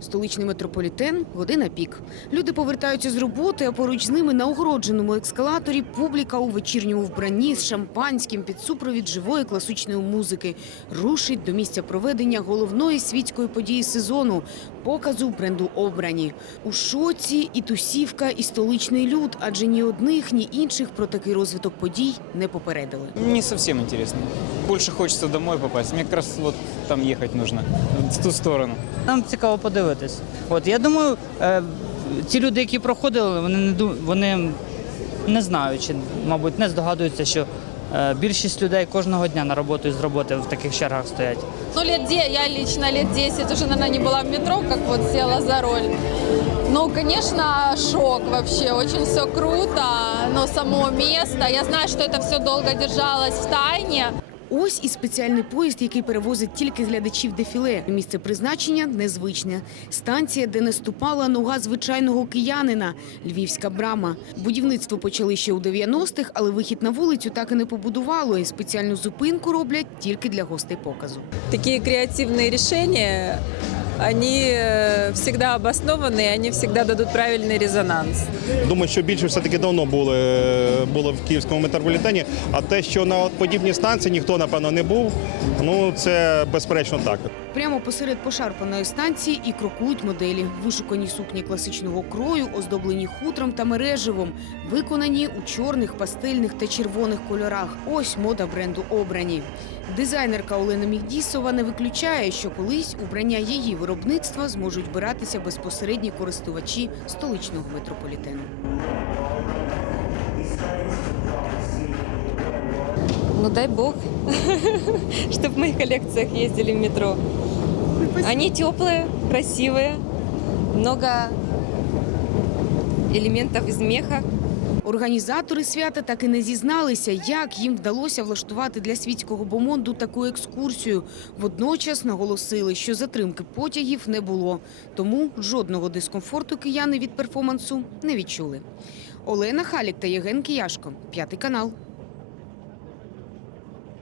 Столичний метрополітен година пік. Люди повертаються з роботи, а поруч з ними на огородженому ескалаторі публіка у вечірньому вбранні з шампанським під супровід живої класичної музики рушить до місця проведення головної світської події сезону показу бренду обрані. У шоці і тусівка, і столичний люд, адже ні одних, ні інших про такий розвиток подій не попередили. Не совсем интересно. Больше хочется домой попасть. Мне как раз там ехать нужно, в ту сторону. Нам цікаво подивитись. От я думаю, е, ті люди, які проходили, вони не вони не знають, чи, мабуть, не здогадуються, що е, більшість людей кожного дня на роботу і з роботи в таких чергах стоять. Ну, лет де, я лично лет 10 уже, наверное, не была в метро, как вот села за руль. Ну, конечно, шок вообще, очень все круто, но само место, я знаю, что это все долго держалось в тайне, Ось і спеціальний поїзд, який перевозить тільки глядачів дефіле. Місце призначення незвичне. Станція, де не ступала нога звичайного киянина – Львівська брама. Будівництво почали ще у 90-х, але вихід на вулицю так і не побудувало. І спеціальну зупинку роблять тільки для гостей показу. Такі креативні решения, они э, всегда обоснованы, и они всегда дадут правильный резонанс. Думаю, що більше все-таки давно були, було в київському метрополітені. А те, що на от подібній станції ніхто, напевно, не був, ну це безперечно так. Прямо посеред пошарпаної станції і крокують моделі. Вишукані сукні класичного крою, оздоблені хутром та мереживом, виконані у чорних, пастельних та червоних кольорах. Ось мода бренду обрані. Дизайнерка Олена Мігдісова не виключає, що колись убрання її виробництва зможуть вбиратися безпосередні користувачі столичного метрополітену. Ну дай бог, чтобы в моих коллекциях ездили в метро. Они теплые, красивые, много элементов из меха. Організатори свята так і не зізналися, як їм вдалося влаштувати для світського бомонду таку екскурсію. Водночас наголосили, що затримки потягів не було, тому жодного дискомфорту кияни від перформансу не відчули. Олена Халік та Євген Кияшко, п'ятий канал.